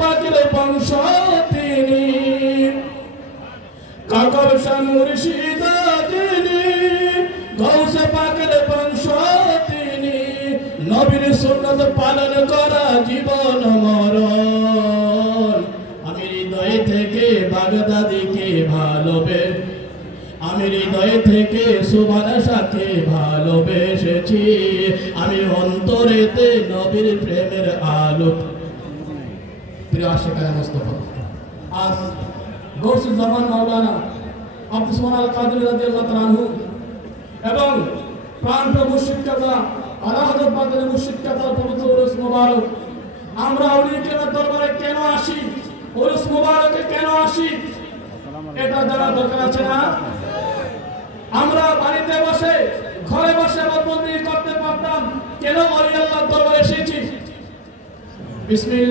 পাকের বংশ তিনি, কাকার শান মুর্শিদ তিনি, গৌসে পাকের বংশ তিনি, নবীর সুন্নাত পালন করা জীবন মরণ। আমি হৃদয় থেকে বাগদাদিকে ভালোবেসে, আমি হৃদয় থেকে সুবহানাশাকে ভালোবেসেছি, আমি অন্তরেতে নবীর প্রেমের আলো। প্রিয় আশিকায়ে মুস্তাফা, আজ গৌসুল জামান মাওলানা আব্দুস সুবহান আল কাদের রাদিয়াল্লাহু তাআলা আনহু এবং প্রাণপ্রিয় মুর্শিদ কাবলা আলা হযরত বাদরে মুর্শিদ কাবলার পবিত্র উরুস মুবারক, আমরা আউলিয়া কেরামের দরবারে কেন আসি, উরুস মুবারকে কেন আসি, এটা জানার দরকার আছে না? আমরা বাড়িতে বসে ঘরে বসে বন্দি করতে পারতাম, কেন ওলি আল্লাহর দরবারে এসেছি? বিসমিল্লাহ।